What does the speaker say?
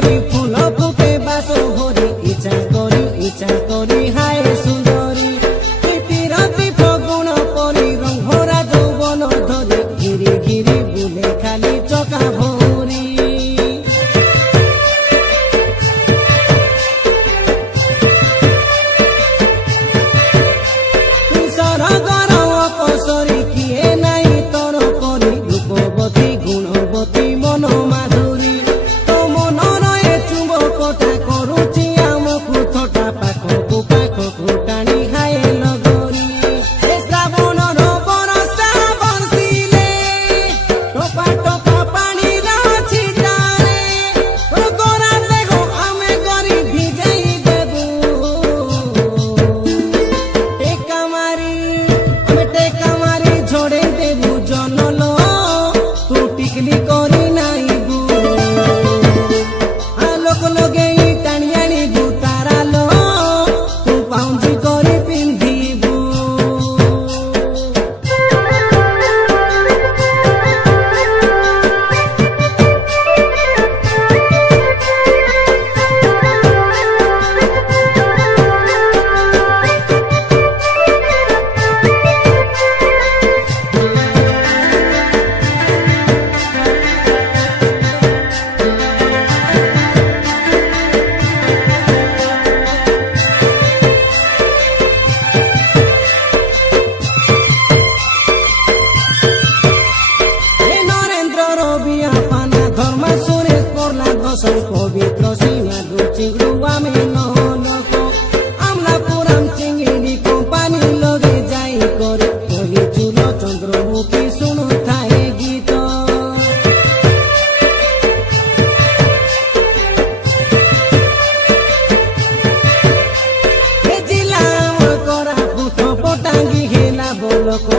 करी फूल फुटे बास भरी इच्छा करी हाय सुंदरी राति फगुण परी रंगरा যৌবন धरी घिरी घिरी बुले खाली चका भरी सरगर अपसरी किए नाई तर करी रूपवती गुणवती मन माधुरी तो मनर ए चुंबकटा करुची आमकु थटा पाखकु टाणी हाय लगरी ए श्रावणर बरसा बरसिले टोपा टोपा पानी छिटारे गोरा देह आमे गरी भिजाई देबू टेका मारी झोड़े देबू जनल तू टिकली करी नाइबू लोक लगे टाणी आनिबू ताराल तू पाउंजी करी पिंधिबू पवित्र सीमा चिंगड़ुआ में नहनको आमला पुराम चिंगड़ी कंपानी लगे जाई करे कोई चूल चंद्रमुखी सुनु थाए गीत जिला करा पुथ पटांगी हेला बोलको